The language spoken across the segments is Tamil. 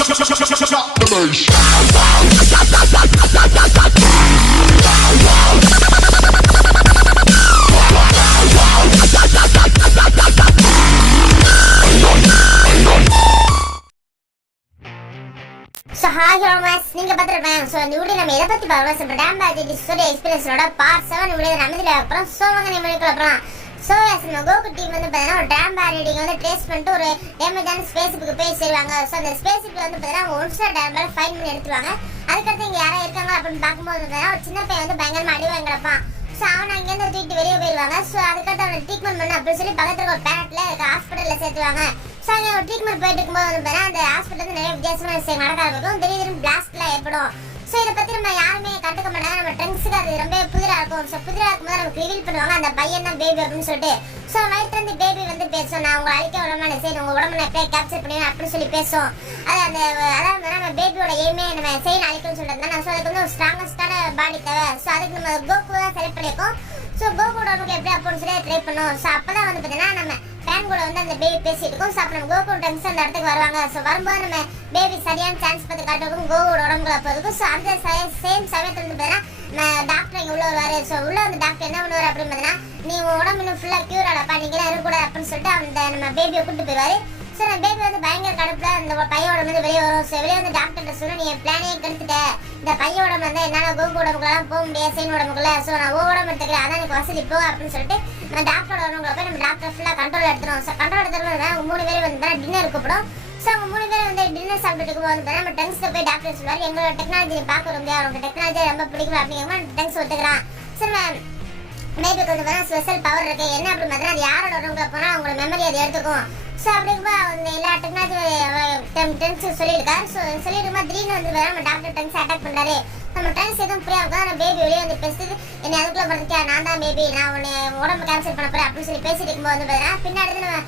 So hi guys, நீங்க பாத்துறீங்க. So இந்த வீடியோ நம்ம எதை பத்தி பார்க்கலாம்? So டேம் பேஜ் ஸ்டோரி எக்ஸ்பீரியன்ஸோட பார்ட் 7 வீடியோ நம்ம அப்புறம் சோ வாங்க நம்ம வீடியோக்குள்ள போலாம். சோ நம்ம கோகு டீம் வந்து பார்த்தா ஒரு டேம் பேர் ரீடிங் வந்து ட்ரேஸ் பண்ணிட்டு ஒரு டேமேஜான ஸ்பேஸ்க்கு போய் சேருவாங்க. சோ அந்த ஸ்பேஸ்க்கு வந்து பார்த்தா ஒன் ஸ்டார் டேம் பேர் ஃபைட் பண்ணி எடுத்துவாங்க. அதுக்கடுத்து இங்க யாரா இருக்காங்க அப்படின்னு பாக்கும்போது ஒரு சின்ன பையன் வந்து பயங்கரமா அடி வாங்குறப்பான். சோ அவன் அங்க இருந்து தூக்கிட்டு வெளியே போயிடுவாங்க. சோ அதுக்கடுத்து அவனை ட்ரீட்மெண்ட் பண்ண அப்படி சொல்லி பக்கத்துல ஒரு பேரட்ல ஹாஸ்பிட்டல்ல சேர்த்துவாங்க. சோ அங்க ஒரு ட்ரீட்மெண்ட் போயிட்டு இருக்கும்போது வந்து அந்த ஹாஸ்பிட்டல் வந்து நிறைய வித்தியாசமான விஷயம் நடக்க ஆரம்பிக்கும். திடீர்னு பிளாஸ்ட்லாம் ஏற்படும். சோ இதை பத்தி நம்ம யாருமே கண்டுக்க மாட்டாங்க. நம்ம ட்ரங்க்ஸுக்கு அது ரொம்ப புதிரா இருக்கும். சோ புதிரா இருக்கும்போது நமக்கு ரிவீல் பண்ணுவாங்க அந்த பையன் தான் பேபி அப்படின்னு சொல்லிட்டு. சோ வயிற்றுல இருந்து பேபி வந்து பேசும், நான் உங்களை அழிக்க விடமான சரி உங்க உடம்பு நான் எப்படியே கேப்சர் பண்ணுவேன் அப்படின்னு சொல்லி பேசும். அது அந்த அதாவது நம்ம பேபியோட எய்மே நம்ம செயின் அழிக்கணும்னு சொல்றது தான். ஸோ அதுக்கு வந்து ஒரு ஸ்ட்ராங்கஸ்டான பாடி தேவை. ஸோ அதுக்கு நம்ம கோகு தான் செலக்ட் பண்ணியிருக்கோம். ஸோ கோகுவோட உடம்புக்கு எப்படி அப்படின்னு சொல்லி ட்ரை பண்ணும். ஸோ அப்பதான் வந்து பார்த்தீங்கன்னா நம்ம பேன் கூட வந்து அந்த பேபி பேசிட்டு இருக்கும். ஸோ அப்போ நம்ம கோகு ட்ரங்க்ஸ் அந்த இடத்துக்கு வருவாங்க. ஸோ வரும்போது நம்ம பேபி சரியான சான்ஸ் பார்த்து காட்டுறதுக்கும் கோகுவோட உடம்புல போகிறதுக்கும். ஸோ அந்த சேம் சமயத்தில் வந்து பார்த்தீங்கன்னா டாக்டர் இங்கே உள்ள வருவார். ஸோ உள்ள வந்து டாக்டர் என்ன பண்ணுவார் அப்படின்னு பார்த்தீங்கன்னா நீ உடம்பு இன்னும் ஃபுல்லாக க்யூர் ஆடப்பா நீங்களாம் இருக்கக்கூடாது அப்படின்னு சொல்லிட்டு அந்த நம்ம பேபியை கூப்பிட்டு போயிடுவாரு. ஸோ நம்ம பேபி வந்து பயங்கர கடுப்பில் அந்த பையோட வந்து வெளியே வரும். ஸோ வெளியே வந்து டாக்டர்கிட்ட சொல்லி நீ என் பிளானே கெடுத்துட்ட, இந்த பையோட வந்து என்னால் கோகு உடம்புக்குலாம் போக முடியாது செயின் உடம்புக்குள்ள. ஸோ நான் உடம்பு எடுத்துக்கிறேன், அதான் எனக்கு வசதி போ அப்படின்னு சொல்லிட்டு நம்ம டாக்டரோட உடம்புல போய் நம்ம டாக்டர் ஃபுல்லாக கண்ட்ரோல் எடுத்துரும். ஸோ கண்ட்ரோல் எடுத்துருவோம் அவங்க 3 பேர் வந்து டின்னர் கூப்பிடும். ஸோ அவங்க 3 பேர் வந்து டின்னர் சாப்பிட்டு இருக்கும்போது நம்ம டங்ஸில் போய் டாக்டர் சொல்லுவார் எங்களோட டெக்னாலஜி பார்க்க முடியாது, அவங்க டெக்னாலஜி ரொம்ப பிடிக்கும் அப்படிங்கிற டங்ஸ் ஒத்துக்கிறான். சரி பேபிக்கு வந்து பார்த்தா ஸ்பெஷல் பவர் இருக்கு என்ன அப்படின்னு பார்த்தா அது யாரோட உடம்புல போனால் அவங்களோட மெமரி அதை எடுத்துக்கும். ஸோ அப்படிங்கும்போது அவங்க எல்லா டெக்னாலஜி டென்ஸ் சொல்லியிருக்காரு. ஸோ சொல்லியிருக்கும்போது திடீர்னு வந்து நம்ம டாக்டர் டென்ஸ் அட்டாக் பண்ணுறாரு. நம்ம டென்ஸ் எதுவும் புரியா இருக்கா நம்ம பேபி வெளியே வந்து பேசுது என்னை அதுக்குள்ளே மறந்துட்டியா நான் தான் பேபி நான் உன்னை உடம்பு கேன்சல் பண்ண போகிறேன் அப்படின்னு சொல்லி பேசிட்டு இருக்கும்போது வந்து பார்த்தீங்கன்னா பின்னாடி நம்ம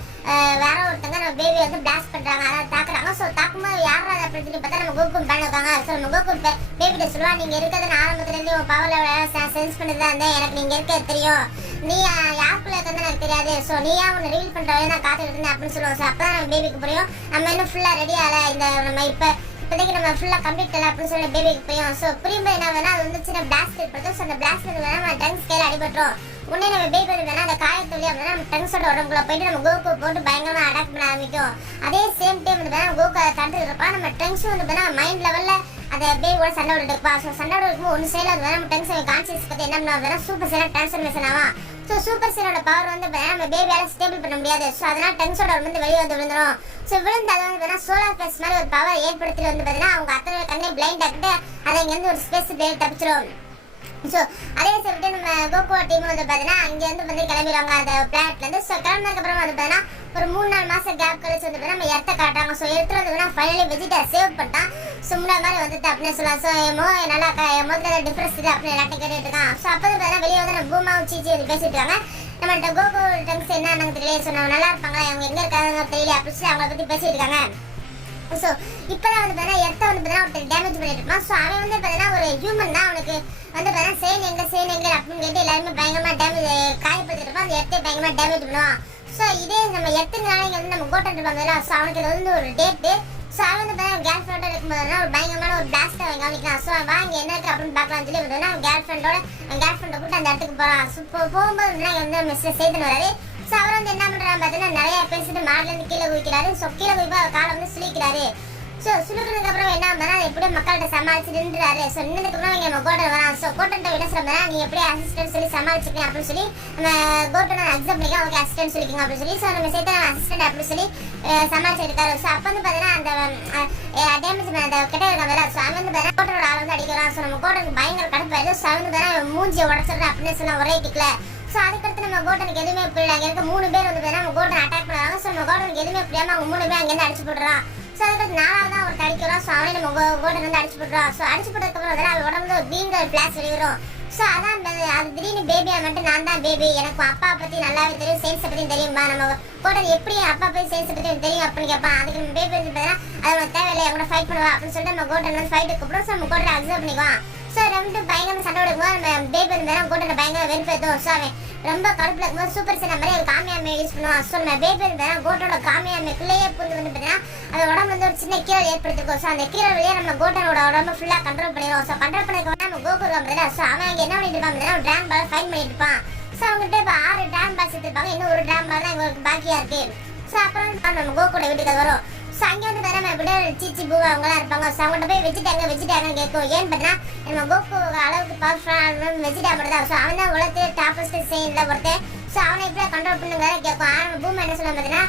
வேற ஒருத்தங்க நம்ம பேபி வந்து பிளாஸ்ட் பண்ணுறாங்க, அதாவது தாக்குறாங்க. ஸோ தாக்கும்போது யாரும் அதை அப்படின்னு சொல்லி பார்த்தா நம்ம கோகு பேன் இருக்காங்க. ஸோ நம்ம கோகு பேபிட்ட சொல்லுவா நீங்கள் இருக்கிறது ஆரம்பத்துலேருந்து உன் பவரில் சென்ஸ் பண்ணி தான் இருந்தேன், எனக்கு நீங்கள் இருக்கிறது தெரியும், நீ யாருக்குள்ள இருக்கிறது எனக்கு தெரியாது. ஸோ நீயா உன்னை ரிவீல் பண்ணுறவே நான் காத்துக்கிட்டு இருந்தேன் அப்படின்னு சொல்லுவோம். ஸோ அப்போ தான் நம்ம பேபிக்கு புரியும் நம்ம இன்னும் ஃபுல்லாக ரெடி ஆகலை, இந்த நம்ம இப்போதைக்கு நம்ம ஃபுல்லாக கம்ப்ளீட் இல்லை அப்படின்னு சொல்லி பேபிக்கு புரியும். ஸோ புரியும்போது என்ன வேணா அது வந்து சின்ன பிளாஸ்ட் ஏற்படுத்தும். ஸோ அந்த பிளாஸ்ட் வேணா நம்ம டங்ஸ் கையில் அடிபட்டுரும். உடனே நம்ம பேபி வந்து வேணா அந்த காயத்தொழில் அப்படின்னா நம்ம டங்ஸோட உடம்புக்குள்ள போயிட்டு நம்ம கோகு போட்டு பயங்கரமாக அட்டாக் பண்ண ஆரம்பிக்கும். அதே சேம் டைம் வந்து வேணா கோகு அதை தடுத்துட்டு இருப்பான். நம்ம டங்ஸ் வந்து வேணா மைண்ட் லெவலில் அதை பேபியோட சண்டை விட்டு இருப்பா. ஸோ சண்டை இருக்கும்போது ஒன்று சைடில் அது வேணா நம்ம டங்ஸ் கான்சியஸ் பற்றி என்ன பண்ணுவோம் சூப்பர் சைலாக டிரான்ஸ்ஃபர்மேஷன் ஆகும். ஸோ சூப்பர் சீனோட பவர் வந்து நம்ம பேபியால் ஸ்டேபிள் பண்ண முடியாது. ஸோ அதனால் டங்ஸோட வந்து வெளியே வந்து விழுந்துடும். ஸோ விழுந்து அதை வந்து பார்த்தீங்கன்னா சோலார் பிளஸ் மாதிரி ஒரு பவர் ஏற்படுத்தி வந்து பார்த்தீங்கன்னா அவங்க அத்தனை கண்ணே பிளைண்ட் ஆகிட்டு அதை இங்கேருந்து ஒரு ஸ்பேஸ் தப்பிச்சிடும். ஸோ அதே சொல்லிட்டு நம்ம கோகோ டீம் வந்து பார்த்தீங்கன்னா அங்கேருந்து வந்து கிளம்பிடுவாங்க அந்த பிளானட்லேருந்து. ஸோ கிளம்பினதுக்கப்புறம் வந்து பார்த்தீங்கன்னா ஒரு 3-4 மாதம் கேப் கழிச்சு வந்து பார்த்தீங்கன்னா நம்ம இடத்த காட்டுறாங்க. ஸோ எடுத்து வந்து ஃபைனலி வெஜிட்டை சேவ் பண்ணிட்டான். ஸோ முன்னாடி மாதிரி வந்துட்டு அப்படின்னு சொல்லலாம். ஸோ நல்லா முதல்ல டிஃப்ரென்ஸ் இது அப்படின்னு எல்லாத்தையும் கேட்டுட்டு இருக்கான். ஸோ அப்போ வந்து பார்த்தீங்கன்னா வெளியே வந்து நம்ம பூமாவும் சீச்சி வந்து பேசிட்டு இருக்காங்க. நம்மள்ட்ட கோகோ டங்ஸ் என்ன தெரியல, ஸோ நம்ம நல்லா இருப்பாங்களா அவங்க எங்கே இருக்காங்க தெரியல அப்படின்னு சொல்லி அவங்கள பற்றி பேசிட்டு இருக்காங்க. ஸோ இப்போதான் வந்து பார்த்தீங்கன்னா இடத்த வந்து பார்த்தீங்கன்னா ஒருத்தர் டேமேஜ் பண்ணிட்டு இருப்பான். ஸோ அவன் வந்து பார்த்தீங்கன்னா ஒரு ஹியூமன் தான், அவனுக்கு வந்து பார்த்தீங்கன்னா செயின் எங்கே அப்படின்னு கேட்டு எல்லாருமே பயங்கரமாக டேமேஜ் காயப்படுத்திட்டு இருப்பான். அந்த இடத்தையே பயங்கரமாக டேமேஜ் பண்ணுவான். ஸோ இதே நம்ம எத்தனை நாளைக்கு வந்து நம்ம கோட்டை இருப்பாங்க. ஸோ அவனுக்கு இது வந்து ஒரு டேட்டு. ஸோ அவன் வந்து பார்த்தீங்கன்னா கேர்ள் ஃப்ரெண்டோட இருக்கும்போது ஒரு பயங்கரமான ஒரு பிளாஸ்ட்டை அவன் கவனிக்கலாம். ஸோ வாங்க என்ன இருக்குது அப்படின்னு பார்க்கலாம்னு சொல்லி வந்து அவன் கேர்ள் ஃப்ரெண்டை கூப்பிட்டு அந்த இடத்துக்கு போகிறான். ஸோ போகும்போது வந்து மிஸ்டர் சேதன் வராது. ஸோ அவர் வந்து என்ன பண்ணுறாங்க பார்த்தீங்கன்னா நிறைய பேசிட்டு மாடலேருந்து கீழே குதிக்கிறாரு. ஸோ கீழே குதிப்பா அவர் காலை வந்து சுழிக்கிறாரு. ஸோ சுழுக்கிறதுக்கு அப்புறம் என்ன பண்ணால் எப்படியும் மக்கள்கிட்ட சமாளிச்சு நின்றுறாரு. ஸோ நின்றதுக்கப்புறம் இங்கே நம்ம கோட்டன் வரான். ஸோ கோட்டன்ட்ட விட சொல்லுறா நீ எப்படி அசிஸ்டன்ட் சொல்லி சமாளிச்சுக்கேன் அப்படின்னு சொல்லி நம்ம கோட்டனை அக்செப்ட் பண்ணிக்க அவங்க அசிஸ்டன்ட் சொல்லிக்கோங்க அப்படின்னு சொல்லி. ஸோ நம்ம சேர்த்து அசிஸ்டன்ட் அப்படின்னு சொல்லி சமாளிச்சிருக்காரு. ஸோ அப்போ வந்து பார்த்தீங்கன்னா அந்த டேமேஜ் அந்த கிட்ட இருக்காங்க. ஸோ அவன் வந்து பார்த்தீங்கன்னா கோட்டனோட ஆள் வந்து அடிக்கிறான். ஸோ நம்ம கோட்டனுக்கு பயங்கர கடுப்பாயிருது. ஸோ அவன் வந்து பார்த்தீங்கன்னா மூஞ்சியை உடச்சிடுறேன் அப்படின்னு சொன்ன ஒரே டிக்கல. ஸோ அதுக்கடுத்து நம்ம கோட்டனுக்கு எதுவுமே புரியல. அங்கே இருக்க 3 பேர் வந்து பார்த்தீங்கன்னா நம்ம கோட்டனை அட்டாக் பண்ணுவாங்க. ஸோ நம்ம கோட்டனுக்கு எதுவுமே புரியாமல் அவங்க 3 பேர் அங்கேருந்து அடிச்சு போடுறான். ஸோ அதுக்கு 4வது தான் ஒரு அடிக்கிறோம். ஸோ அவனே நம்ம கோட்டன் வந்து அடிச்சு போடுறோம். ஸோ அடிச்சு போட்டதுக்கப்புறம் வந்து அது உடம்புல ஒரு பீங்கல் ஃபிளாஷ் வெளிவரும். ஸோ அதான் அது திடீர்னு பேபியா மட்டும் நான் தான் பேபி, எனக்கு அப்பா பற்றி நல்லாவே தெரியும், சயின்ஸை பற்றியும் தெரியுமா, நம்ம கோட்டன் எப்படி அப்பா பற்றி சயின்ஸை பற்றி தெரியும் அப்படின்னு கேட்பான். அதுக்கு நம்ம பேபி வந்து பார்த்தீங்கன்னா அது உனக்கு தேவையில்லை கூட ஃபைட் பண்ணுவா அப்படின்னு சொல்லிட்டு நம்ம கோட்டன் வந்து ஃபைட்டு கூப்பிடும். ஸோ நம்ம கோட்டனை அக்செப்ட் பண்ணிக்குவான். ஸோ ரெண்டு பயங்கரமாக சண்டை விடும்போது நம்ம பேபி வந்து பார்த்தீங்கன்னா கோட்டனை பயங்கர வெறுப்பேற்றும். ஸோ அவன் ரொம்ப கடுப்பில் இருக்கும்போது சூப்பர் சின்ன மாதிரி ஒரு காமியாமையை யூஸ் பண்ணுவான். ஸோ நம்ம பேபி வந்து பார்த்தீங்கன்னா கோட்டனோட காமியாமைக்குள்ளேயே புரிந்து வந்து பார்த்தீங்கன்னா அது உடம்பு வந்து ஒரு சின்ன கீரல் ஏற்படுத்திருக்கும். ஸோ அந்த கீரல் வழியாக நம்ம கோட்டனோட உடம்பு ஃபுல்லாக கண்ட்ரோல் பண்ணிடுவோம். ஸோ கண்ட்ரோல் பண்ணதுக்கு நம்ம கோகு இருக்கான். ஸோ அவன் அங்கே என்ன பண்ணிட்டு இருப்பான் பார்த்தீங்கன்னா ட்ராகன் பால் ஃபைட் பண்ணிட்டு இருப்பான். ஸோ அவங்ககிட்ட இப்போ 6 ட்ராகன் பால்ஸ் எடுத்துருப்பாங்க. இன்னும் ஒரு ட்ராகன் பால் தான் எங்களுக்கு பாக்கியாக இருக்கு. ஸோ அப்புறம் நம்ம கோகோட வீட்டுக்கு அது வரும். ஸோ அங்கே வந்து நம்ம விட சீச்சி பூ அவங்களாம் இருப்பாங்க. ஸோ அவங்கள்ட்ட போய் வெஜிட்டாங்கன்னு கேட்கும். ஏன்னு பார்த்தீங்கன்னா நம்ம கோகு அளவுக்கு பவர்ஃபுல்லான வெஜிடா மட்டும் தான். ஸோ அவன் தான் உலகத்து டாப்பஸ்ட் செயினில் ஒருத்தன். ஸோ அவனை எப்படி கண்ட்ரோல் பண்ணுங்க கேட்கும். ஆனால் நம்ம பூமா என்ன சொல்லுவாங்க பார்த்தீங்கன்னா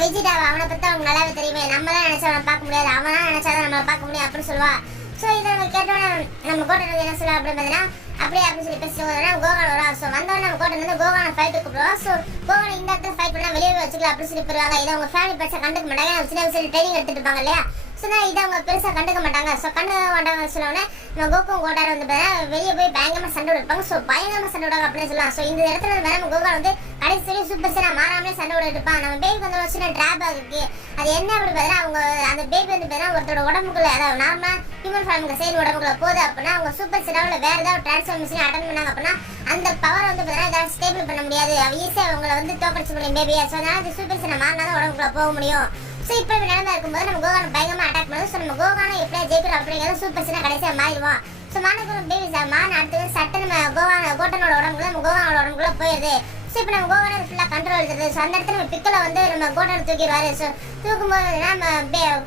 வெஜிடா அவனை பற்றி அவங்களுக்கு நல்லாவே தெரியுமே, நம்மளாம் நினச்சா அவனை பார்க்க முடியாது, அவனால நினச்சாதான் நம்மளை பார்க்க முடியும் அப்படின்னு சொல்லுவா. ஸோ இதை நம்ம கேட்டோன்னே நம்ம கோட்டை என்ன சொல்லுவா அப்படின்னு பார்த்தீங்கன்னா அப்படியே அப்படின்னு சொல்லி பேசுவோம்னா கோகான் வரும். ஸோ வந்தோடனே நம்ம கோட்டை வந்து கோகான ஃபைட்டு கூப்பிடுவோம். ஸோ கோகானை இந்த இடத்துல ஃபைட் பண்ணால் வெளியே வச்சுக்கலாம் அப்படின்னு சொல்லி போயிருவாங்க. இதை அவங்க ஃபேமிலி பெருசாக கண்டுக்க மாட்டாங்க. சின்ன வயசுல ட்ரைனிங் எடுத்துட்டு இருப்பாங்க இல்லையா. ஸோ இதை அவங்க பெருசாக கண்டுக்க மாட்டாங்க. ஸோ கண்டுக்க மாட்டாங்க சொன்னோடனே நம்ம கோகம் கோட்டார் வந்து பார்த்தீங்கன்னா வெளியே போய் பயங்கரமாக சண்டை விடுப்பாங்க. ஸோ பயங்கரமாக சண்டை விடுவாங்க அப்படின்னு சொல்லலாம். ஸோ இந்த இடத்துல வந்து நம்ம கோகான் வந்து கடைசி வரையும் சூப்பர் ஸ்டாரா மாறாமலே சண்டை விட்டுட்டு இருப்பான். நம்ம பேபிக்கு வந்து ஒரு சின்ன டிராபேக் இருக்கு. அது என்ன அப்படி பார்த்தீங்கன்னா அவங்க அந்த பேபி வந்து பார்த்தீங்கன்னா ஒருத்தரோட உடம்புக்குள்ள அதாவது நார்மலா ஹியூமன் ஃபார்முக்கு செயல் உடம்புக்குள்ள போகுது அப்படின்னா அவங்க சூப்பர் ஸ்டாராவில் வேற ஏதாவது டிரான்ஸ்ஃபார்மேஷன் அட்டன் பண்ணாங்க அப்படின்னா அந்த பவர் வந்து பார்த்தீங்கன்னா ஏதாவது ஸ்டேபிள் பண்ண முடியாது. ஈஸியாக அவங்களை வந்து தோக்கடிச்சு முடியும் பேபியை. ஸோ அதனால அந்த சூப்பர் ஸ்டாரா மாறினா தான் உடம்புக்குள்ள போக முடியும். ஸோ இப்போ நிலைமை இருக்கும்போது நம்ம கோகானை பயங்கரமாக அட்டாக் பண்ணுவோம். ஸோ நம்ம கோகானை எப்படியா ஜெயிக்கிறோம் அப்படிங்கிறது சூப்பர் ஸ்டாரா கடைசியாக மாறிடுவோம். ஸோ மாறின பேபி மாறின அடுத்தது சட்டை நம்ம கோட்டனோட உடம்புக்குள்ள நம்ம கோகானோட உடம்புக்குள்ள போயிடுது. ஸோ இப்போ நம்ம கோகானை ஃபுல்லாக கண்ட்ரோல் எடுத்துருது. ஸோ அந்த இடத்துல நம்ம பிக்கில் வந்து நம்ம கோட்டனை தூக்கிடுவாரு. ஸோ தூக்கும்போது நம்ம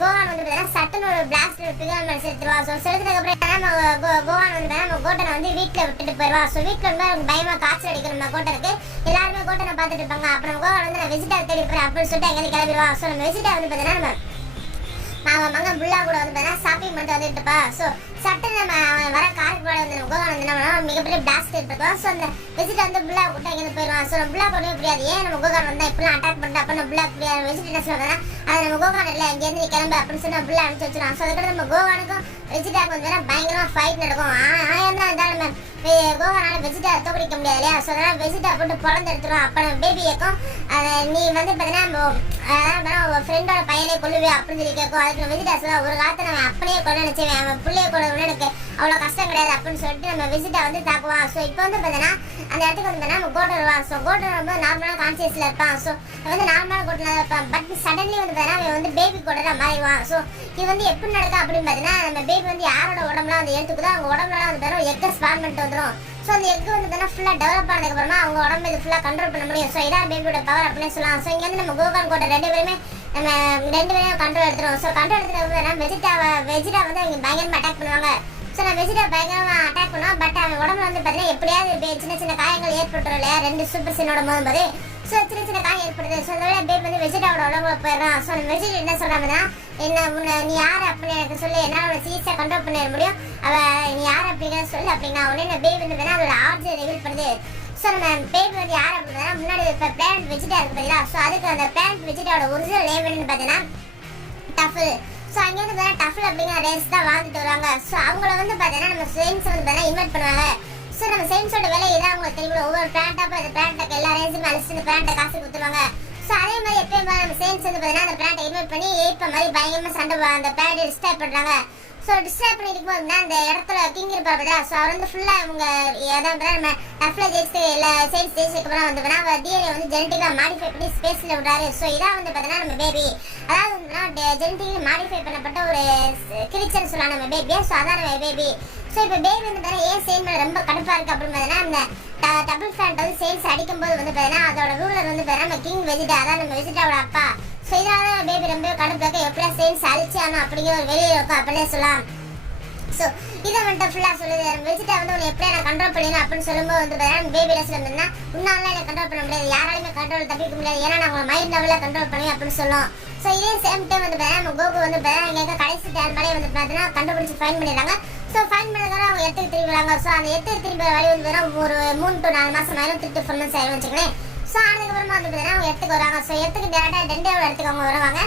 கோகான் வந்து பார்த்தீங்கன்னா சட்டனோட பிளாஸ்ட் பிக்கல் மேலே செலுத்துருவா. ஸோ செலுத்துறதுக்கப்புறம் நம்ம கோகான் வந்து நம்ம கோட்டனை வந்து வீட்டில் விட்டுட்டு போயிடுவா. ஸோ வீட்டில் வந்து அவங்க பயமாக காய்ச்சல் அடிக்கணும் நம்ம கோட்டனுக்கு. எல்லாருமே கோட்டனை பார்த்துட்டு இருப்பாங்க. அப்புறம் கோகான் வந்து நான் வெஜிடா தேடி போகிறேன் அப்படின்னு சொல்லிட்டு அங்கேருந்து கிளம்பிடுவா. ஸோ நம்ம வெஜிடா வந்து பார்த்தீங்கன்னா நம்ம மகன் புல்லா கூட வந்து பார்த்தீங்கன்னா ஷாப்பிங் பண்ணிட்டு வந்துட்டு இருப்பா. ஸோ சட்டன் நம்ம வர காருக்கு கூட வந்து நம்ம கோகான் வந்து நம்ம மிகப்பெரிய பிளாஸ்ட் ஏற்படுத்துவோம். ஸோ அந்த வெஜிடா வந்து புல்லா கூட்ட இங்கே போயிடுவான். ஸோ நம்ம புல்லா கூட முடியாது. ஏன் நம்ம கோகான் வந்தால் இப்பெல்லாம் அட்டாக் பண்ணிட்டு அப்போ நம்ம புல்லா முடியாது வெஜிடா சொல்லுவாங்க. அது நம்ம கோகான் இல்லை இங்கேருந்து நீ கிளம்பு அப்படின்னு சொல்லி நம்ம புல்லா அனுப்பிச்சு வச்சிருவோம். ஸோ அதுக்கப்புறம் நம்ம கோகானுக்கும் வெஜிடாவுக்கு வந்து பயங்கரமாக ஃபைட் நடக்கும். ஆனால் இருந்தால் நம்ம கோகானால வெஜிடா தோக்கடிக்க முடியாது இல்லையா. ஸோ அதனால் வெஜிடா போட்டு பிறந்து எடுத்துருவோம். அப்போ நம்ம பேபி கேட்கும் நீ வந்து பார்த்தீங்கன்னா உங்கள் ஃப்ரெண்டோட பையனே கொள்ளுவே அப்படின்னு சொல்லி கேட்கும். அதுக்கு நம்ம வெஜிடா சொல்லுவா ஒரு காலத்தை நம்ம அப்படியே கொள்ள நினச்சேன் அவன் பிள்ளைய கொள்ளணும்னு எனக்கு அவ்வளோ கஷ்டம் கிடையாது அப்படின்னு சொல்லிட்டு நம்ம வெஜிடா வந்து தாக்குவான். ஸோ இப்போ வந்து பார்த்தீங்கன்னா அந்த இடத்துக்கு வந்து நம்ம கோட்டை வருவான். ஸோ கோட்டை ரொம்ப நார்மலான கான்சியஸில் இருப்பான். ஸோ வந்து நார்மலான கோட்டில் இருப்பான். பட் சடன்லி வந்து பார்த்தீங்கன்னா அவன் வந்து பேபி கோட்டை மாறிடுவான். ஸோ இது வந்து எப்படி நடக்கும் அப்படின்னு பார்த்தீங்கன்னா நம்ம பேபி வந்து யாரோட உடம்புலாம் வந்து எடுத்துக்குதோ அவங்க உடம்புலாம் வந்து பார்த்தீங்கன்னா எக்கை ஸ்பான் பண்ணிட்டு வந்துடும். ஸோ அந்த எக்கு வந்து பார்த்தீங்கன்னா ஃபுல்லாக டெவலப் ஆனதுக்கப்புறமா அவங்க உடம்பு இது ஃபுல்லாக கண்ட்ரோல் பண்ண முடியும். ஸோ இதான் பேபியோட பவர் அப்படின்னு சொல்லலாம். ஸோ இங்கே வந்து நம்ம கோகான் கோட்டை ரெண்டு பேரையும் கண்ட்ரோல் எடுத்துருவோம். ஸோ கண்ட்ரோல் எடுத்துட்டு வெஜிடா வந்து அவங்க பயங்கரமாக அட்டாக் பண்ணுவாங்க. ஸோ நான் வெஜிடா பயங்கரமாக அட்டாக் பண்ணுவோம். பட் அவன் உடம்புல வந்து பார்த்தீங்கன்னா எப்படியாவது சின்ன சின்ன காயங்கள் ஏற்பட்டுரும் இல்லையா ரெண்டு சூப்பர் சீனோட போது. ஸோ சின்ன சின்ன காயம் ஏற்படுது. ஸோ அதோட பேபி வந்து வெஜிடாவோட உடம்புல போயிடுறான். ஸோ வெஜிடா என்ன சொல்கிறாங்கன்னா என்ன நீ யார் அப்படின்னு எனக்கு சொல்லி என்னால் அவனை சீஸாக கண்ட்ரோல் பண்ண முடியும். அவள் நீ யார் அப்படிங்கிறத சொல்லு அப்படின்னா உடனே நான் பேபி வந்து பார்த்தீங்கன்னா அதோட ஆர்ஜை ரிவீல் பண்ணுது. ஸோ நம்ம பேபி வந்து யார் அப்படின்னா முன்னாடி இப்போ பிளானட் வெஜிடா இருக்கு பார்த்தீங்களா. ஸோ அதுக்கு அந்த பிளானட் வெஜிடாவோட ஒரிஜினல் நேம் என்னன்னு பார்த்தீங்கன்னா டஃபில். ஸோ அங்கே வந்து பார்த்தீங்கன்னா டஃபில் அப்படிங்கிற ரேஸ் தான் வாழ்ந்துட்டு வருவாங்க. ஸோ அவங்கள வந்து பார்த்தீங்கன்னா நம்ம சயின்ஸ் வந்து பார்த்தீங்கன்னா இன்வைட் பண்ணுவாங்க. ஸோ நம்ம சயின்ஸோட வேலை இதான் அவங்களுக்கு தெரியும். ஒவ்வொரு பிளான்ட்டாக இந்த பிளான்ட்டுக்கு எல்லா ரேஸுமே அழிச்சு இந்த பிளான்ட்டை காசு கொடுத்துருவாங்க. ஸோ அதே மாதிரி எப்பயும் நம்ம சயின்ஸ் வந்து பார்த்தீங்கன்னா அந்த பிளான்ட்டை இன்வைட் பண்ணி ஏற்ப மாதிரி பயங்கரமாக சண்டை அந்த பிளான்ட்டை டிஸ்டர்ப் பண்ணுறாங்க. ஸோ டிஸ்டர்ப் பண்ணிட்டு போதுன்னா அந்த இடத்துல கிங் இருப்பார் பார்த்தா. ஸோ அவர் வந்து ஃபுல்லாக அவங்க அதான் நம்ம டஃபில் ஜெயிச்சு இல்லை சயின்ஸ் ஜெயிச்சதுக்கப்புறம் வந்து பார்த்தீங்கன்னா டிஎன்ஏ வந்து ஜெனட்டிக்காக மாடிஃபை பண்ணி ஸ்பேஸில் விடுறாரு. ஸோ இதான் வந்து பார்த்தீங்கன்னா நம்ம பேபி அதாவது வந்து ஜெனட்டிக்கலி மாடிஃபை பண்ணப்பட்ட ஒரு கிரிச்சர் சொல்லலாம் நம்ம பேபியா. ஸோ அதான் நம்ம பேபி. ஸோ இப்போ பேபி வந்து பார்த்தீங்கன்னா ஏன் செயின் மேலே ரொம்ப கடுப்பாக இருக்குது அப்படின்னு பார்த்தீங்கன்னா அந்த டபுள் ஃபேண்ட் வந்து செயின்ஸ் அடிக்கும்போது வந்து பார்த்தீங்கன்னா அதோட ரூலர் வந்து பார்த்தீங்கன்னா நம்ம கிங் வெஜிடா அதான் நம்ம வெஜிடாவோட அப்பா. ஸோ இதனால பேபி ரொம்ப கடுப்பாக எப்படியா செயின்ஸ் அழிச்சானோ அப்படிங்கிற ஒரு வெளியே இருக்கும் அப்படின்னே சொல்லலாம். ஸோ இதை வந்துட்டு ஃபுல்லாக சொல்லுது வெஜிடா வந்து உன்னை எப்படியா நான் கண்ட்ரோல் பண்ணிடணும் அப்படின்னு சொல்லும்போது வந்து பார்த்தீங்கன்னா பேபியில் சொல்லுன்னா உன்னால எனக்கு கண்ட்ரோல் பண்ண முடியாது யாராலுமே கண்ட்ரோல் தப்பிக்க முடியாது ஏன்னா நான் உங்களை மைண்ட் லெவலில் கண்ட்ரோல் பண்ணுவேன் அப்படின்னு சொல்லும். ஸோ இதே சேம் டைம் வந்து பார்த்தீங்கன்னா நம்ம கோகு வந்து பார்த்தீங்கன்னா எங்கள் கடைசி டைம் மேலே வந்து பார்த்தீங்கன்னா கண்டுபிடிச்சி ஃபைன் பண்ணிடுறாங்க. ஸோ ஃபைன் பண்ணதுக்காக அவங்க எட்டுக்கு திரும்பி வராங்க. ஸோ அந்த எட்டுக்கு திரும்பி வழி வந்து பார்த்தீங்கன்னா ஒரு 3 to 4 மாதம் ஆயிரும் 3 to 4 months ஆயிரும் வச்சுக்கோங்களேன். ஸோ அதுக்கப்புறமா வந்து பார்த்தீங்கன்னா அவங்க எட்டுக்கு வராங்க. ஸோ எட்டுக்கு டேரக்டாக டெண்டேவோட இடத்துக்கு அவங்க வருவாங்க.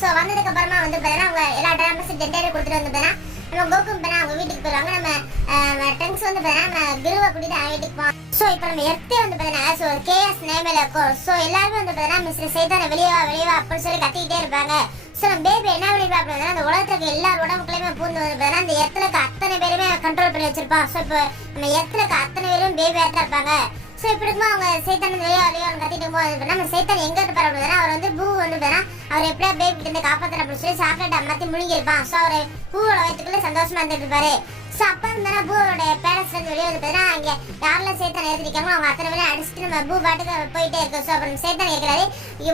ஸோ வந்ததுக்கப்புறமா வந்து பார்த்தீங்கன்னா அவங்க எல்லா டைமஸும் டெண்டேரை கொடுத்துட்டு வந்து பார்த்தீங்கன்னா நம்ம கோகும் பார்த்தா அவங்க வீட்டுக்கு போயிடுவாங்க. நம்ம டென்ஸ் வந்து பார்த்தீங்கன்னா நம்ம குருவை கூட்டிட்டு அவங்க வீட்டுக்கு போவோம். ஸோ இப்போ நம்ம எர்த்தே வந்து பார்த்தீங்கன்னா ஸோ கேஎஸ் நேமில் இருக்கும். ஸோ எல்லாருமே வந்து பார்த்தீங்கன்னா மிஸ்டர் சைத்தான வெளியவா அப்படின்னு சொல்லி கத்திக்கிட்டே இருப்பாங்க. ஸோ நம்ம பேபி என்ன பண்ணிப்பா அப்படின்னா அந்த உலகத்துக்கு எல்லார் உடம்புக்குள்ளேயுமே எல்லாருமே பூந்து வந்து பார்த்தீங்கன்னா அந்த எர்த்ல அத்தனை பேருமே கண்ட்ரோல் பண்ணி வச்சிருப்பான். ஸோ இப்போ நம்ம எர்த்ல அத்தனை பேரும் பேபி ஆட்டா இருப்பாங்க. ஸோ இப்படி இருக்கும்போது அவங்க சைத்தான் வெளியே கத்திட்டு போது நம்ம சைத்தான் எங்க இருப்பாரு அப்படின்னா அவர் வந்து பூ வந்து அவர் எப்படியா பேபி இருந்து காப்பாத்துற அப்படின்னு சொல்லி சாக்லேட் அமர்த்தி முழுங்கி இருப்பான். ஸோ அவர் பூவோட வயிற்றுக்குள்ள சந்தோஷமா இருந்துட்டு இருப்பாரு. ஸோ அப்போ இருந்தா பூவோட பேரண்ட்ஸ் வந்து வெளியே வந்து பார்த்தீங்கன்னா அங்கே யாரெல்லாம் சேத்தான் ஏற்றிருக்காங்களோ அவங்க அத்தனை பேரும் அடிச்சுட்டு நம்ம பூ பாட்டுக்கு போயிட்டே இருக்கோம். ஸோ அப்புறம் சேத்தான் இருக்கிறாரு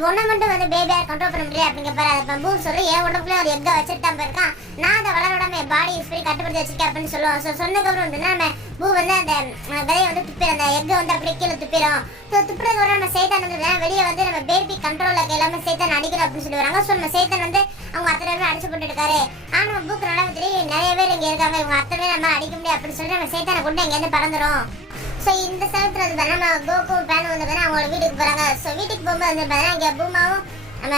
ஒன்றை மட்டும் வந்து பேபியாக கண்ட்ரோல் பண்ண முடியாது அப்படிங்க பாரு. அதை பூ சொல்லி என் உடம்புக்குள்ளே ஒரு எக்கை வச்சுட்டு போயிருக்கான். நான் அதை வளர விடாம பாடி இப்படி கட்டுப்படுத்தி வச்சிருக்கேன் அப்படின்னு சொல்லுவோம். ஸோ சொன்னதுக்கப்புறம் வந்து நம்ம பூ வந்து அந்த விதையை வந்து துப்பிடும், அந்த எக்கை வந்து அப்படியே கீழே துப்பிடும். ஸோ துப்புறதுக்கு நம்ம சேத்தான் வந்து வெளியே வந்து நம்ம பேபி கண்ட்ரோலில் எல்லாமே சேத்தான் அடிக்கணும் அப்படின்னு சொல்லி வராங்க. ஸோ நம்ம சேத்தான் வந்து அவங்க அத்தனை பேரும் அடிச்சு போட்டு இருக்காரு. ஆனால் நம்ம பூக்கு நல்லா தெரியும் நிறைய பேர் இங்கே இருக்காங்க, இவங்க அத்தனை பேர் நம்ம அடிக்க முடியாது அப்படின்னு சொல்லி நம்ம சேத்தானை கொண்டு இங்கேருந்து பறந்துடும். ஸோ இந்த சமயத்தில் வந்து நம்ம கோகு பேனும் வந்து அவங்களோட வீட்டுக்கு போகிறாங்க. ஸோ வீட்டுக்கு போகும்போது வந்து இங்கே பூமாவும் நம்ம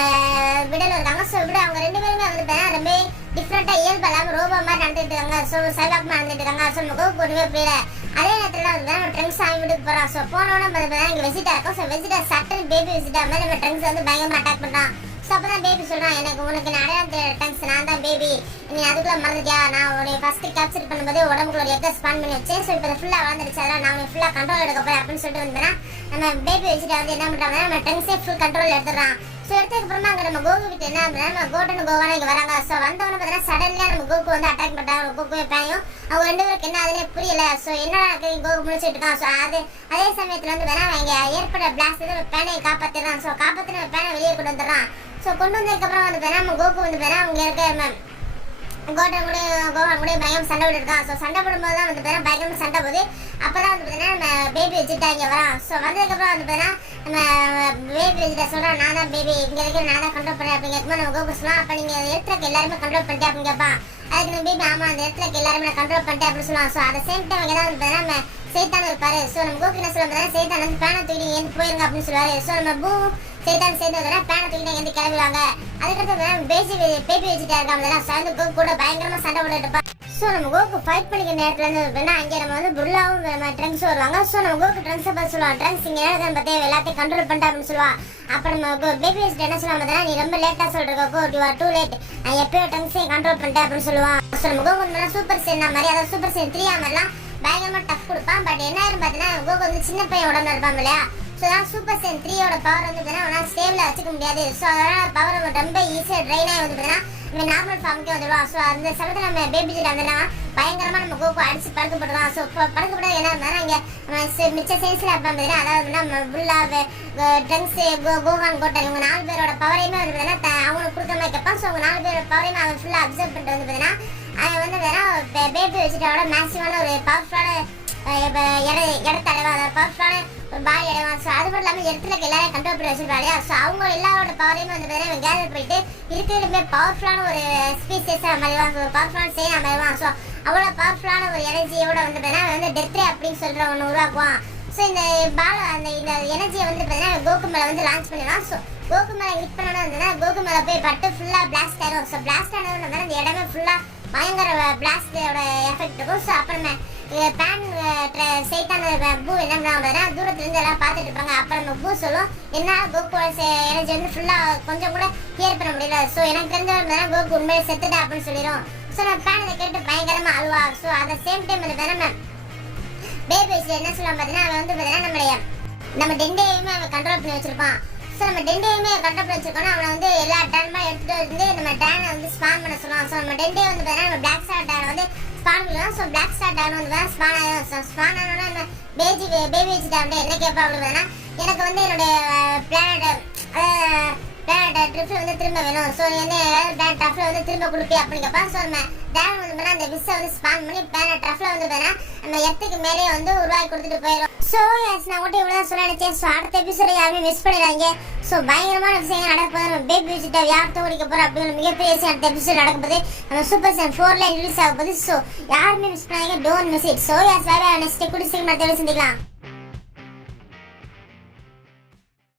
விடலும் இருக்காங்க. ஸோ விட அவங்க ரெண்டு பேருமே வந்து ரொம்ப டிஃப்ரெண்ட்டாக இயல்பு இல்லாமல் ரோபோ மாதிரி நடந்துட்டு இருக்காங்க. ஸோ சைலாக் நடந்துட்டு இருக்காங்க. ஸோ நம்ம கோகு ஒன்றுமே புரியல. அதே நேரத்தில் வந்து நம்ம ட்ரங்க்ஸ் சாமி வீட்டுக்கு போகிறோம். ஸோ போனோன்னா பார்த்தீங்கன்னா இங்கே விசிட்டாக இருக்கும். ஸோ விசிட்டாக சட்டன் பேபி விசிட்டாக மாதிரி நம்ம ட்ரங்க்ஸ் வந்து பயங்கரமாக அட்டாக் பண்ணுறான். ஸோ அப்போ தான் பேபி சொல்கிறான் உனக்கு அடையாளம் ட்ரங்க்ஸ் நான் தான் பேபி, நீ அதுக்குள்ளே மறந்துட்டியா, நான் உடைய ஃபஸ்ட்டு கேப்சர் பண்ணும்போது உடம்புக்குள்ள ஒரு எக்கை ஸ்பான் பண்ணி வச்சேன். ஸோ இப்போ ஃபுல்லாக வளர்ந்துருச்சு, அதெல்லாம் நான் உனக்கு ஃபுல்லாக கண்ட்ரோல் எடுக்க போகிறேன் அப்படின்னு சொல்லிட்டு வந்தேன்னா நம்ம பேபி வச்சுட்டு வந்து என்ன பண்ணுறாங்க நம்ம ட்ரங்க்ஸே ஃபுல் கண்ட்ரோல் எடுத்துடுறான். ஸோ எடுத்ததுக்கப்புறமா அங்கே நம்ம கோகு கிட்ட என்ன நம்ம கோட்டன் கோவான இங்கே வராங்க. ஸோ வந்தவொன்னு பார்த்தீங்கன்னா சடன்லியாக நம்ம கோகு வந்து அட்டாக் பண்ணுறாங்க. கோகு பேனையும் அவங்க ரெண்டு பேருக்கு என்ன அதுனே புரியல. ஸோ என்னடா கோகு முடிச்சுட்டு இருக்கான். ஸோ அதே சமயத்தில் வந்து வேணா இங்கே ஏற்பட பிளாஸ்ட் வந்து பேனையை காப்பாற்றிடுறான். ஸோ காப்பாற்றின பேனை வெளியே கொண்டு வந்துடுறான். ஸோ கொண்டு வந்ததுக்கப்புறம் வந்து நம்ம கோகு வந்து அவங்க இருக்க கோட்டன் கூட கோவான் கூட பயங்கரம் சண்டை போட்டுருக்கான். ஸோ சண்டை போடும்போது தான் வந்து பயங்கரமாக சண்டை போகுது. அப்போ தான் வந்து நம்ம பேபி வச்சுட்டா இங்கே வரான். ஸோ வந்ததுக்கப்புறம் வந்து நம்ம பேபி வச்சுட்டா சொல்கிறான் நான் தான் பேபி இங்கே இருக்கிற நான் தான் கண்ட்ரோல் பண்ணுறேன் அப்படின்னு கேட்கும்போது நம்ம கோகு சொல்லலாம் அப்போ நீங்கள் இடத்துல எல்லாருமே கண்ட்ரோல் பண்ணிட்டேன் அப்படின்னு கேட்பான். அதுக்கு நம்ம பேபி ஆமாம் அந்த இடத்துல எல்லாருமே நான் கண்ட்ரோல் பண்ணிட்டேன் அப்படின்னு சொல்லுவான். ஸோ அதை சேம் டைம் இங்கே தான் வந்து நம்ம சேத்தான் இருப்பாரு. ஸோ நம்ம கோகு என்ன சொல்ல சேத்தான் வந்து பேனை தூக்கி ஏன் போயிருங்க அப்படின்னு சொல்லுவாரு. ஸோ நம்ம பூ சேத்தான் சேர்ந்து பேனை தூக்கி எங்கேருந்து கிளம்பிடுவாங்க. அதுக்கடுத்து பேபி வச்சுட்டா இருக்காங்க. சேர்ந்து கோகு கூட பயங்கரமாக சண்டை போட்டுட்டு இருப்பான். ஸோ நம்ம கோகு ஃபைட் பண்ணிக்கிற நேரத்தில் வந்து அங்கே நம்ம வந்து புல்லாவும் நம்ம ட்ரங்க்ஸ் வருவாங்க. ஸோ நம்ம கோகு ட்ரங்க்ஸை பார்த்து சொல்லுவான் ட்ரங்க்ஸ் இங்கே என்ன பார்த்தே எல்லாத்தையும் கண்ட்ரோல் பண்ணிட்டா அப்படின்னு சொல்லுவான். அப்போ நம்ம பேபி வச்சுட்டு என்ன சொல்லுவாங்க பார்த்தீங்கன்னா நீ ரொம்ப லேட்டாக சொல்கிற Coco you are too late, நான் எப்பயோ ட்ரங்க்ஸையும் கண்ட்ரோல் பண்ணிட்டேன் அப்படின்னு சொல்லுவான். ஸோ நம்ம கோகு வந்து சூப்பர் சேன் மாதிரி அதாவது சூப்பர் சேன் 3 மாதிரிலாம் பயங்கரமாக டஃப் கொடுப்பான். பட் என்ன பார்த்தீங்கன்னா கோகு வந்து சின்ன பையன் உடம்புல இருப்பான் இல்லையா. ஸோ தான் சூப்பர் சேன் 3யோட பவர் வந்து பார்த்தீங்கன்னா அவனால் ஸ்டேபிளாக வச்சுக்க முடியாது. ஸோ அதனால் பவர் ரொம்ப ஈஸியாக ட்ரைனாக வந்து பார்த்தீங்கன்னா நம்ம நார்மல் ஃபார்முக்கே வந்துடுவோம். ஸோ அந்த சமயத்தில் நம்ம பேபி ஜெட் வந்தோன்னா பயங்கரமாக நம்ம கோகு அடிச்சு படுக்க போட்டுருவோம். ஸோ படுக்கப்பட்டது என்ன இருந்தாலும் இங்கே நம்ம மிச்ச சேல்ஸில் இருப்போம் பார்த்தீங்கன்னா அதாவது நம்ம புல்லா ட்ரங்க்ஸு கோகான் கோட்டன் இவங்க 4 பேரோட பவரையுமே வந்து பார்த்தீங்கன்னா அவங்களுக்கு கொடுக்க மாதிரி கேட்பான். ஸோ அவங்க 4 பேரோட பவரையுமே அவன் ஃபுல்லாக அப்சர்வ் பண்ணிட்டு வந்து பார்த்தீங்கன்னா அவன் வந்து வேணா பேபி வச்சுட்டோட மேக்ஸிமான ஒரு பவர்ஃபுல்லான இடத்த அடைவான், அதை பவர்ஃபுல்லான ஒரு பாடி அடைவான். ஸோ அது மட்டும் இல்லாமல் இடத்துல எல்லாரையும் கண்ட்ரோல் பண்ணி வச்சிருப்பாங்க இல்லையா. ஸோ அவங்க எல்லாரோட பவரையுமே வந்து பார்த்தீங்கன்னா கேதர் பண்ணிட்டு இருக்கிறதுமே பவர்ஃபுல்லான ஒரு ஸ்பீசியஸாக அமைவான், ஒரு பவர்ஃபுல்லான செயல் அமைவான். ஸோ அவ்வளோ பவர்ஃபுல்லான ஒரு எனர்ஜியோட வந்து பார்த்தீங்கன்னா வந்து டெத்ரே அப்படின்னு சொல்கிற ஒன்று உருவாக்குவான். ஸோ இந்த இந்த எனர்ஜியை வந்து பார்த்தீங்கன்னா கோகு மேலே வந்து லான்ச் பண்ணிடலாம். ஸோ கோகு மேலே ஹிட் பண்ணணும் வந்துன்னா கோகு மேலே போய் பட்டு ஃபுல்லாக பிளாஸ்ட் ஆயிடும். ஸோ பிளாஸ்ட் ஆனது நம்ம அந்த இடமே ஃபுல்லாக பயங்கர பிளாஸ்டோட எஃபெக்ட் இருக்கும். ஸோ அப்புறம் பேன் சைத்தான பூ என்ன பண்ணுவாங்க தூரத்துலேருந்து எல்லாம் பார்த்துட்டு இருப்பாங்க. அப்புறம் நம்ம பூ சொல்லும் என்ன கோகுவோட எனர்ஜி வந்து ஃபுல்லாக கொஞ்சம் கூட கிளியர் பண்ண முடியல. ஸோ எனக்கு தெரிஞ்ச கோகு உண்மையை செத்துட்டா அப்படின்னு சொல்லிடும். ஸோ நம்ம பேன் இதை கேட்டு பயங்கரமாக அழுவா. ஸோ அந்த சேம் டைம் வந்து நம்ம பேபி வயசில் என்ன சொல்லுவாங்க பார்த்தீங்கன்னா அவன் வந்து பார்த்தீங்கன்னா நம்ம டெண்டையுமே அவன் கண்ட்ரோல் பண்ணி வச்சிருப்பான். ஸோ நம்ம டெண்டையுமே கண்ட்ரோல் பண்ணி வச்சிருக்கோம்னா அவனை வந்து எல்லா டேனுமே எடுத்துகிட்டு வந்து நம்ம டேனை வந்து ஸ்பான் பண்ண சொல்லுவான். ஸோ நம்ம டெண்டே வந்து பார்த்தீங்கன்னா நம்ம பிளாக் ஸ்டார் டேனை வந்து ஸ்பான் பண்ணுவோம். ஸோ பிளாக் ஸ்டார் டேன் வந்து ஸ்பான் ஆகும். ஸோ ஸ்பான் ஆனோன்னா நம்ம பேபி வச்சுட்டா வந்து என்ன கேட்பா அப்படின்னு எனக்கு வந்து என்னுடைய பிளானட் ட்ரிஃபில் வந்து திரும்ப வேணும். ஸோ நீ வந்து ட்ரஃபில் வந்து திரும்ப கொடுப்பி அப்படின்னு கேட்பா. ஸோ நம்ம டேன் வந்து அந்த விஸ்ஸை வந்து ஸ்பான் பண்ணி ட்ரஃபில் வந்து நம்ம எர்த்துக்கு மேலே வந்து உருவாக்கி கொடுத்துட்டு போயிடும். ஸோ எஸ் நான் மட்டும் இவ்வளோ தான் சொல்ல நினைச்சேன். ஸோ அடுத்த எபிசோட யாருமே மிஸ் பண்ணிடுறாங்க. ஸோ பயங்கரமான விஷயங்கள் நடக்க போது நம்ம பேபி வச்சுட்டா யார் தோடிக்க போகிறோம் அப்படின்னு மிகப்பெரிய விஷயம் அடுத்த எபிசோட் நடக்க போது நம்ம சூப்பர் சேன் 4ல ரிலீஸ் ஆக போகுது. ஸோ யாருமே மிஸ் பண்ணாங்க, don't miss it. So yes bye bye, next குடி சீக்கிரம் சந்திக்கலாம்.